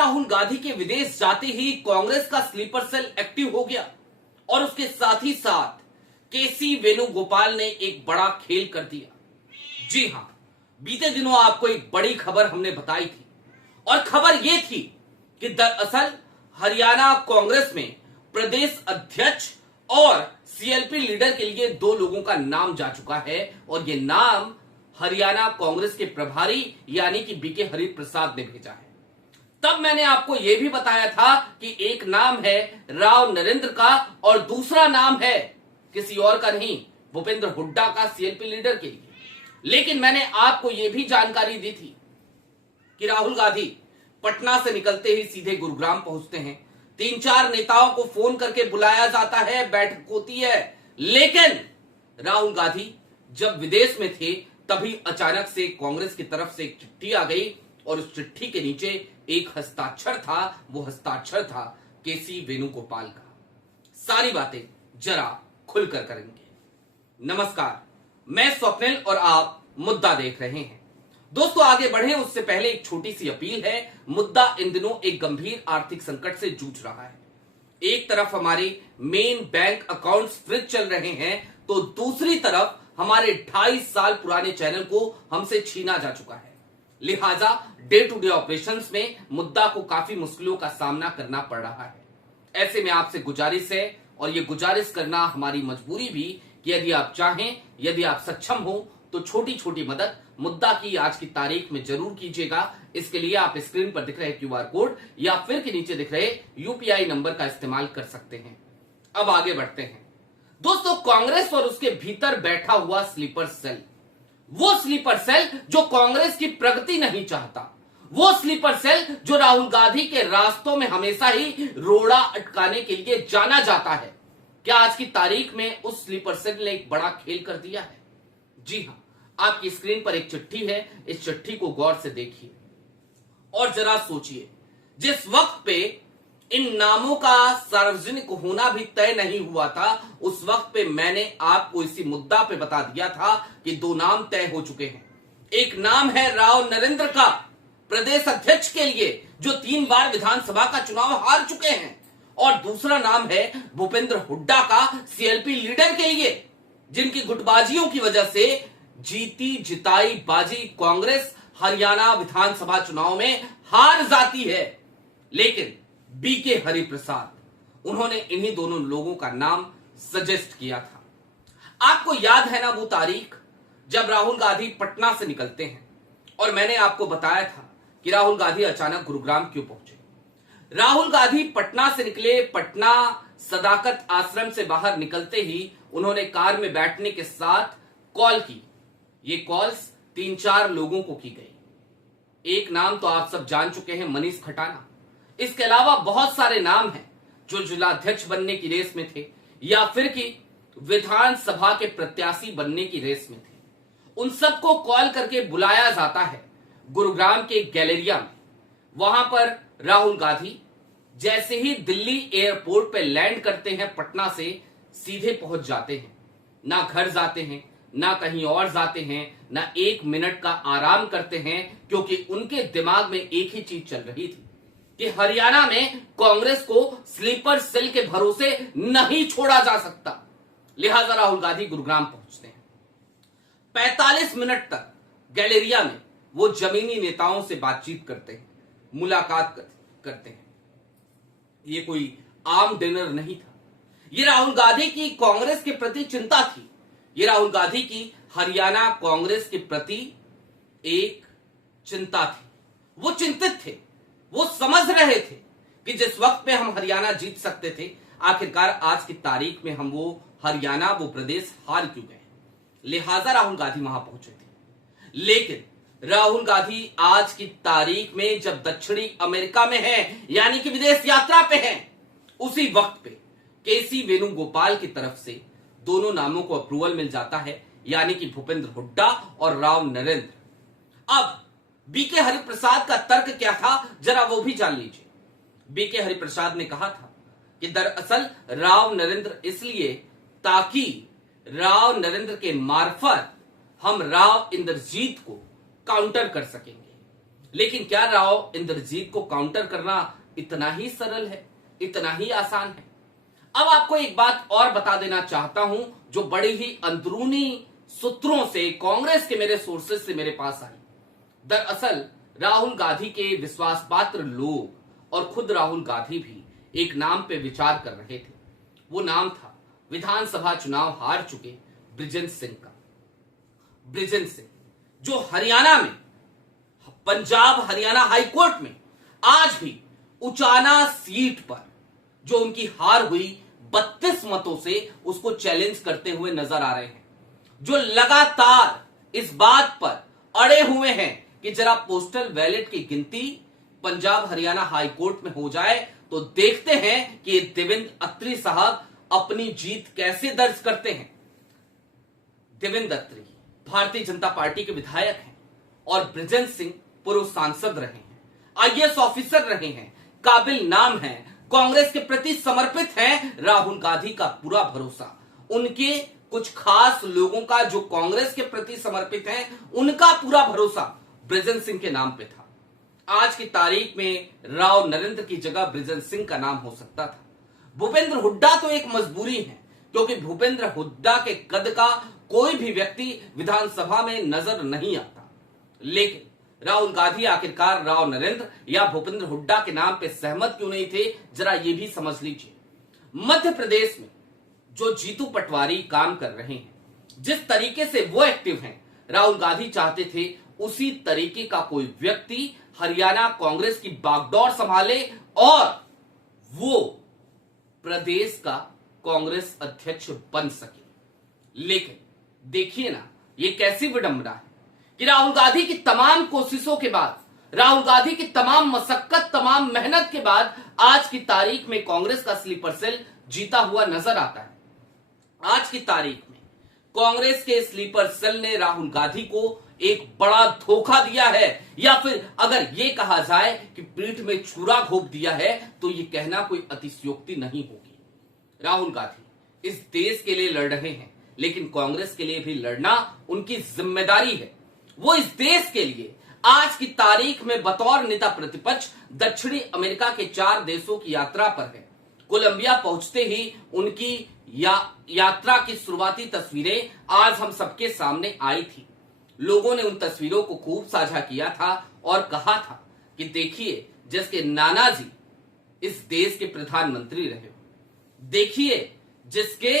राहुल गांधी के विदेश जाते ही कांग्रेस का स्लीपर सेल एक्टिव हो गया और उसके साथ ही साथ केसी वेणुगोपाल ने एक बड़ा खेल कर दिया। जी हां, बीते दिनों आपको एक बड़ी खबर हमने बताई थी और खबर यह थी कि दरअसल हरियाणा कांग्रेस में प्रदेश अध्यक्ष और सीएलपी लीडर के लिए दो लोगों का नाम जा चुका है और यह नाम हरियाणा कांग्रेस के प्रभारी यानी कि बीके हरिप्रसाद ने भेजा है। तब मैंने आपको यह भी बताया था कि एक नाम है राव नरेंद्र का और दूसरा नाम है किसी और का नहीं, भूपेंद्र हुड्डा का सीएलपी लीडर के लिए। लेकिन मैंने आपको यह भी जानकारी दी थी कि राहुल गांधी पटना से निकलते ही सीधे गुरुग्राम पहुंचते हैं। 3-4 नेताओं को फोन करके बुलाया जाता है, बैठक होती है। लेकिन राहुल गांधी जब विदेश में थे तभी अचानक से कांग्रेस की तरफ से एक चिट्ठी आ गई और उस चिट्ठी के नीचे एक हस्ताक्षर था। वो हस्ताक्षर था केसी वेणुगोपाल का। सारी बातें जरा खुलकर करेंगे। नमस्कार, मैं स्वप्निल और आप मुद्दा देख रहे हैं। दोस्तों, आगे बढ़े उससे पहले एक छोटी सी अपील है। मुद्दा इन दिनों एक गंभीर आर्थिक संकट से जूझ रहा है। एक तरफ हमारे मेन बैंक अकाउंट्स फ्रीज चल रहे हैं तो दूसरी तरफ हमारे 2.5 साल पुराने चैनल को हमसे छीना जा चुका है। लिहाजा डे टू डे ऑपरेशंस में मुद्दा को काफी मुश्किलों का सामना करना पड़ रहा है। ऐसे में आपसे गुजारिश है और ये गुजारिश करना हमारी मजबूरी भी कि यदि आप चाहें, यदि आप सक्षम हो तो छोटी छोटी मदद मुद्दा की आज की तारीख में जरूर कीजिएगा। इसके लिए आप स्क्रीन पर दिख रहे क्यूआर कोड या फिर के नीचे दिख रहे यूपीआई नंबर का इस्तेमाल कर सकते हैं। अब आगे बढ़ते हैं। दोस्तों, कांग्रेस और उसके भीतर बैठा हुआ स्लीपर सेल, वो स्लीपर सेल जो कांग्रेस की प्रगति नहीं चाहता, वो स्लीपर सेल जो राहुल गांधी के रास्तों में हमेशा ही रोड़ा अटकाने के लिए जाना जाता है, क्या आज की तारीख में उस स्लीपर सेल ने एक बड़ा खेल कर दिया है? जी हां, आपकी स्क्रीन पर एक चिट्ठी है। इस चिट्ठी को गौर से देखिए और जरा सोचिए। जिस वक्त पे इन नामों का सार्वजनिक होना भी तय नहीं हुआ था, उस वक्त पे मैंने आपको इसी मुद्दा पे बता दिया था कि दो नाम तय हो चुके हैं। एक नाम है राव नरेंद्र का प्रदेश अध्यक्ष के लिए जो 3 बार विधानसभा का चुनाव हार चुके हैं और दूसरा नाम है भूपेंद्र हुड्डा का सीएलपी लीडर के लिए जिनकी गुटबाजियों की वजह से जीती जिताई बाजी कांग्रेस हरियाणा विधानसभा चुनाव में हार जाती है। लेकिन बीके हरिप्रसाद, उन्होंने इन्हीं दोनों लोगों का नाम सजेस्ट किया था। आपको याद है ना वो तारीख जब राहुल गांधी पटना से निकलते हैं और मैंने आपको बताया था कि राहुल गांधी अचानक गुरुग्राम क्यों पहुंचे। राहुल गांधी पटना से निकले। पटना सदाकत आश्रम से बाहर निकलते ही उन्होंने कार में बैठने के साथ कॉल की। ये कॉल्स 3-4 लोगों को की गई। एक नाम तो आप सब जान चुके हैं, मनीष खटाना। इसके अलावा बहुत सारे नाम हैं जो जिलाध्यक्ष बनने की रेस में थे या फिर कि विधानसभा के प्रत्याशी बनने की रेस में थे। उन सबको कॉल करके बुलाया जाता है गुरुग्राम के गैलेरिया में। वहां पर राहुल गांधी जैसे ही दिल्ली एयरपोर्ट पे लैंड करते हैं, पटना से सीधे पहुंच जाते हैं। ना घर जाते हैं, ना कहीं और जाते हैं, ना 1 मिनट का आराम करते हैं, क्योंकि उनके दिमाग में एक ही चीज चल रही थी कि हरियाणा में कांग्रेस को स्लीपर सेल के भरोसे नहीं छोड़ा जा सकता। लिहाजा राहुल गांधी गुरुग्राम पहुंचते हैं। 45 मिनट तक गैलेरिया में वो जमीनी नेताओं से बातचीत करते हैं, मुलाकात करते हैं। ये कोई आम डिनर नहीं था। ये राहुल गांधी की कांग्रेस के प्रति चिंता थी। ये राहुल गांधी की हरियाणा कांग्रेस के प्रति एक चिंता थी। वो चिंतित थे, वो समझ रहे थे कि जिस वक्त पे हम हरियाणा जीत सकते थे, आखिरकार आज की तारीख में हम वो हरियाणा, वो प्रदेश हार क्यों गए। लिहाजा राहुल गांधी वहां पहुंचे थे। लेकिन राहुल गांधी आज की तारीख में जब दक्षिणी अमेरिका में है, यानी कि विदेश यात्रा पे हैं, उसी वक्त पे केसी वेणुगोपाल की तरफ से दोनों नामों को अप्रूवल मिल जाता है, यानी कि भूपेंद्र हुड्डा और राव नरेंद्र। अब बीके हरिप्रसाद का तर्क क्या था, जरा वो भी जान लीजिए। बीके हरिप्रसाद ने कहा था कि दरअसल राव नरेंद्र इसलिए ताकि राव नरेंद्र के मार्फत हम राव इंद्रजीत को काउंटर कर सकेंगे। लेकिन क्या राव इंद्रजीत को काउंटर करना इतना ही सरल है, इतना ही आसान है? अब आपको एक बात और बता देना चाहता हूं जो बड़ी ही अंदरूनी सूत्रों से, कांग्रेस के मेरे सोर्सेस से मेरे पास आई। दरअसल राहुल गांधी के विश्वास पात्र लोग और खुद राहुल गांधी भी एक नाम पे विचार कर रहे थे। वो नाम था विधानसभा चुनाव हार चुके बृजेंद्र सिंह का। बृजेंद्र सिंह जो हरियाणा में, पंजाब हरियाणा हाईकोर्ट में आज भी उचाना सीट पर जो उनकी हार हुई 32 मतों से उसको चैलेंज करते हुए नजर आ रहे हैं, जो लगातार इस बात पर अड़े हुए हैं कि जरा पोस्टल बैलेट की गिनती पंजाब हरियाणा हाईकोर्ट में हो जाए तो देखते हैं कि देवेंद्र अत्री साहब अपनी जीत कैसे दर्ज करते हैं। देवेंद्र अत्री भारतीय जनता पार्टी के विधायक हैं और बृजेंद्र सिंह पूर्व सांसद रहे हैं, आईएएस ऑफिसर रहे हैं, काबिल नाम है, कांग्रेस के प्रति समर्पित है। राहुल गांधी का पूरा भरोसा, उनके कुछ खास लोगों का जो कांग्रेस के प्रति समर्पित हैं, उनका पूरा भरोसा बृजेंद्र सिंह के नाम पे था। आज की तारीख में राव नरेंद्र की जगह बृजेंद्र सिंह का नाम हो सकता था। भूपेंद्र हुड्डा तो एक मजबूरी है, क्योंकि भूपेंद्र हुड्डा के कद का कोई भी व्यक्ति विधानसभा में नजर नहीं आता। लेकिन राहुल गांधी आखिरकार राव नरेंद्र या भूपेंद्र हुड्डा के नाम पे सहमत क्यों नहीं थे, जरा ये भी समझ लीजिए। मध्य प्रदेश में जो जीतू पटवारी काम कर रहे हैं, जिस तरीके से वो एक्टिव हैं, राहुल गांधी चाहते थे उसी तरीके का कोई व्यक्ति हरियाणा कांग्रेस की बागडोर संभाले और वो प्रदेश का कांग्रेस अध्यक्ष बन सके। लेकिन देखिए ना, ये कैसी विडंबना है कि राहुल गांधी की तमाम कोशिशों के बाद, राहुल गांधी की तमाम मशक्कत, तमाम मेहनत के बाद आज की तारीख में कांग्रेस का स्लीपर सेल जीता हुआ नजर आता है। आज की तारीख में कांग्रेस के स्लीपर सेल ने राहुल गांधी को एक बड़ा धोखा दिया है, या फिर अगर यह कहा जाए कि पीठ में छुरा घोंप दिया है, तो यह कहना कोई अतिशयोक्ति नहीं होगी। राहुल गांधी इस देश के लिए लड़ रहे हैं, लेकिन कांग्रेस के लिए भी लड़ना उनकी जिम्मेदारी है। वो इस देश के लिए आज की तारीख में बतौर नेता प्रतिपक्ष दक्षिणी अमेरिका के 4 देशों की यात्रा पर है। कोलंबिया पहुंचते ही उनकी यात्रा की शुरुआती तस्वीरें आज हम सबके सामने आई थी। लोगों ने उन तस्वीरों को खूब साझा किया था और कहा था कि देखिए, जिसके नाना जी इस देश के प्रधानमंत्री रहे हो, देखिए जिसके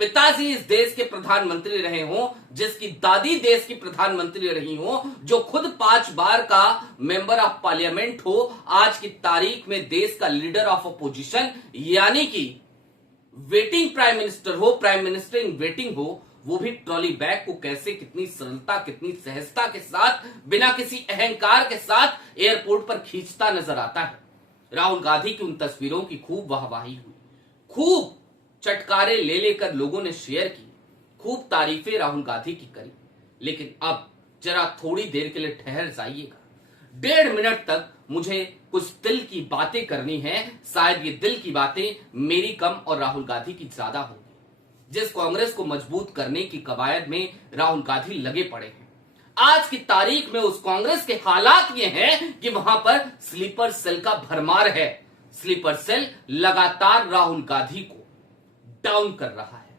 पिताजी इस देश के प्रधानमंत्री रहे हो, जिसकी दादी देश की प्रधानमंत्री रही हो, जो खुद 5 बार का मेंबर ऑफ पार्लियामेंट हो, आज की तारीख में देश का लीडर ऑफ अपोजिशन यानी कि वेटिंग प्राइम मिनिस्टर हो, प्राइम मिनिस्टर इन वेटिंग हो, वो भी ट्रॉली बैग को कैसे, कितनी सरलता, कितनी सहजता के साथ, बिना किसी अहंकार के साथ एयरपोर्ट पर खींचता नजर आता है। राहुल गांधी की उन तस्वीरों की खूब वाहवाही हुई, खूब चटकारे ले लेकर लोगों ने शेयर की, खूब तारीफें राहुल गांधी की करी। लेकिन अब जरा थोड़ी देर के लिए ठहर जाइएगा। 1.5 मिनट तक मुझे कुछ दिल की बातें करनी है। शायद ये दिल की बातें मेरी कम और राहुल गांधी की ज्यादा होगी। जिस कांग्रेस को मजबूत करने की कवायद में राहुल गांधी लगे पड़े हैं, आज की तारीख में उस कांग्रेस के हालात ये हैं कि वहां पर स्लीपर सेल का भरमार है। स्लीपर सेल लगातार राहुल गांधी को डाउन कर रहा है।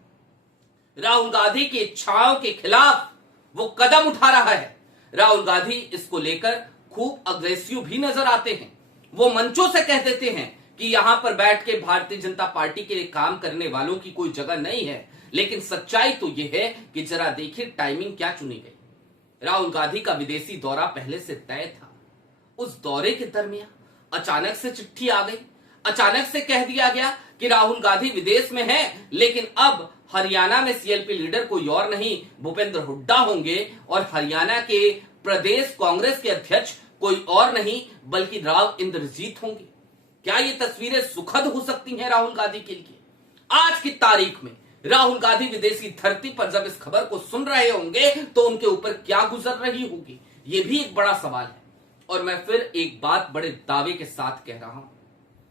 राहुल गांधी की इच्छाओं के खिलाफ वो कदम उठा रहा है। राहुल गांधी इसको लेकर खूब अग्रेसिव भी नजर आते हैं। वो मंचों से कह देते हैं कि यहां पर बैठ के भारतीय जनता पार्टी के लिए काम करने वालों की कोई जगह नहीं है। लेकिन सच्चाई तो यह है कि जरा देखिए टाइमिंग क्या चुनी गई। राहुल गांधी का विदेशी दौरा पहले से तय था। उस दौरे के दरमियान अचानक से चिट्ठी आ गई, अचानक से कह दिया गया कि राहुल गांधी विदेश में हैं, लेकिन अब हरियाणा में सीएलपी लीडर कोई और नहीं भूपेंद्र हुड्डा होंगे और हरियाणा के प्रदेश कांग्रेस के अध्यक्ष कोई और नहीं बल्कि राव इंद्रजीत होंगे। क्या ये तस्वीरें सुखद हो सकती हैं राहुल गांधी के लिए? आज की तारीख में राहुल गांधी विदेशी धरती पर जब इस खबर को सुन रहे होंगे तो उनके ऊपर क्या गुजर रही होगी, ये भी एक बड़ा सवाल है। और मैं फिर एक बात बड़े दावे के साथ कह रहा हूं,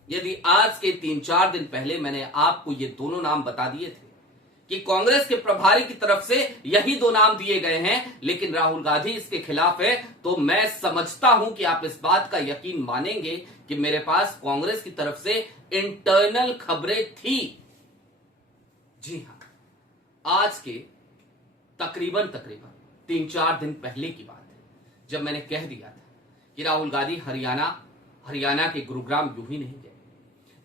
यदि आज के 3-4 दिन पहले मैंने आपको ये दोनों नाम बता दिए थे कि कांग्रेस के प्रभारी की तरफ से यही दो नाम दिए गए हैं, लेकिन राहुल गांधी इसके खिलाफ है, तो मैं समझता हूं कि आप इस बात का यकीन मानेंगे कि मेरे पास कांग्रेस की तरफ से इंटरनल खबरें थी। जी हां, आज के तकरीबन 3-4 दिन पहले की बात है, जब मैंने कह दिया था कि राहुल गांधी हरियाणा के गुरुग्राम यूं ही नहीं गए,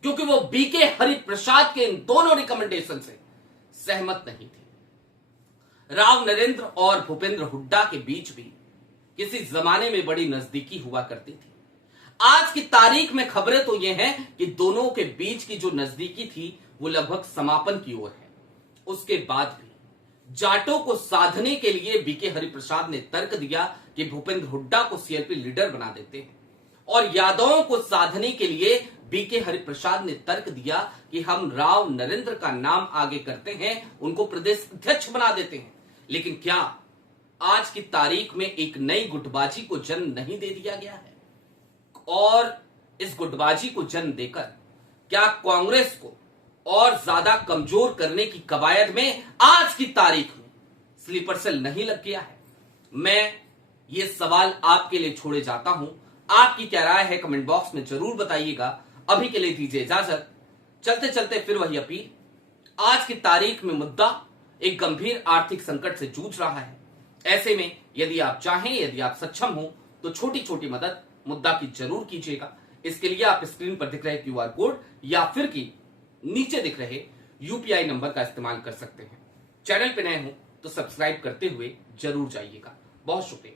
क्योंकि वो बीके हरिप्रसाद के इन दोनों रिकमेंडेशन से सहमत नहीं थे। राव नरेंद्र और भूपेंद्र हुड्डा के बीच भी किसी जमाने में बड़ी नजदीकी हुआ करती थी। आज की तारीख में खबरें तो यह हैं कि दोनों के बीच की जो नजदीकी थी वो लगभग समापन की ओर है। उसके बाद भी जाटों को साधने के लिए बीके हरिप्रसाद ने तर्क दिया कि भूपेंद्र हुड्डा को सीएलपी लीडर बना देते हैं, और यादवों को साधने के लिए बीके हरिप्रसाद ने तर्क दिया कि हम राव नरेंद्र का नाम आगे करते हैं, उनको प्रदेश अध्यक्ष बना देते हैं। लेकिन क्या आज की तारीख में एक नई गुटबाजी को जन्म नहीं दे दिया गया है? और इस गुटबाजी को जन्म देकर क्या कांग्रेस को और ज्यादा कमजोर करने की कवायद में आज की तारीख में स्लीपर सेल नहीं लग गया है? मैं ये सवाल आपके लिए छोड़े जाता हूं। आपकी क्या राय है कमेंट बॉक्स में जरूर बताइएगा। अभी के लिए दीजिए इजाजत। चलते चलते फिर वही अपील, आज की तारीख में मुद्दा एक गंभीर आर्थिक संकट से जूझ रहा है। ऐसे में यदि आप चाहें, यदि आप सक्षम हो, तो छोटी छोटी मदद मुद्दा की जरूर कीजिएगा। इसके लिए आप स्क्रीन पर दिख रहे क्यूआर कोड या फिर की नीचे दिख रहे यूपीआई नंबर का इस्तेमाल कर सकते हैं। चैनल पे नए हो तो सब्सक्राइब करते हुए जरूर जाइएगा। बहुत शुक्रिया।